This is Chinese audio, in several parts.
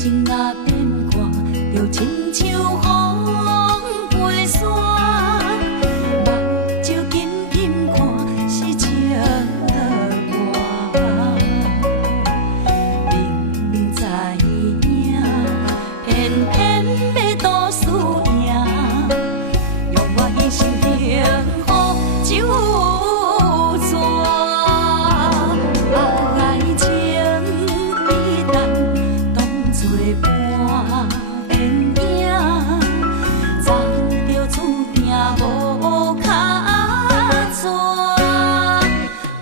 情若变卦，就亲像风飞山。目睭紧紧看是情歌，明明知影，偏偏要多思念，用我一生幸福酒。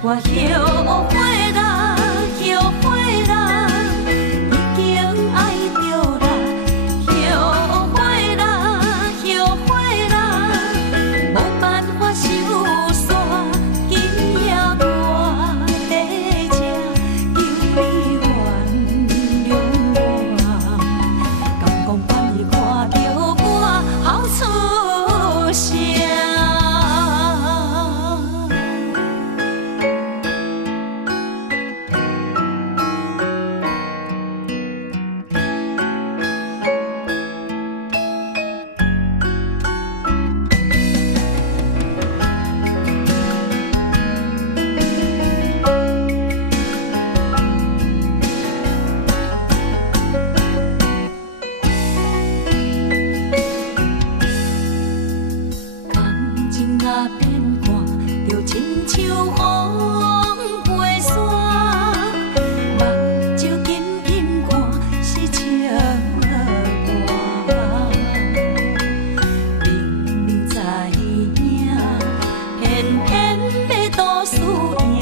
我后悔啦，后悔啦，已经爱着啦，后悔啦，后悔啦，无办法收煞，今夜我在这求你原谅我，敢讲愿意看着我好出声。 变卦，就亲像风飞山。目睭紧紧看是情歌，明明知影，偏偏要多思念，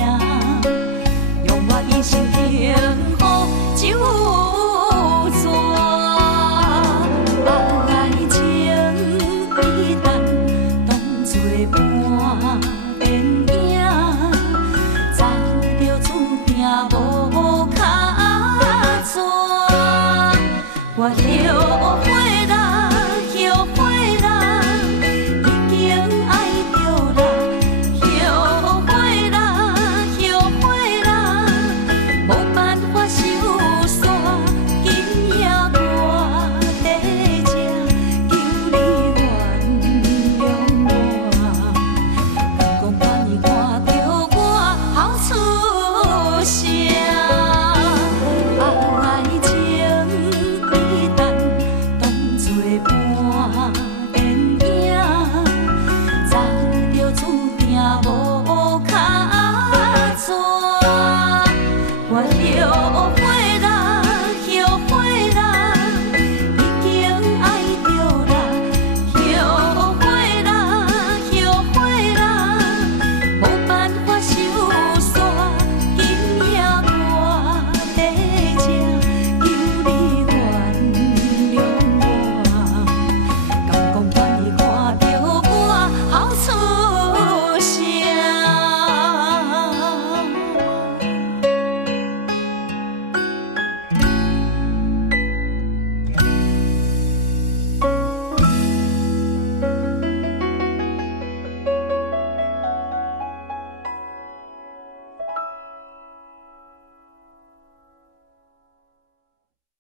用我一生幸福酒泉。爱情已淡，当作半电影，早就注定无脚爪。我后悔。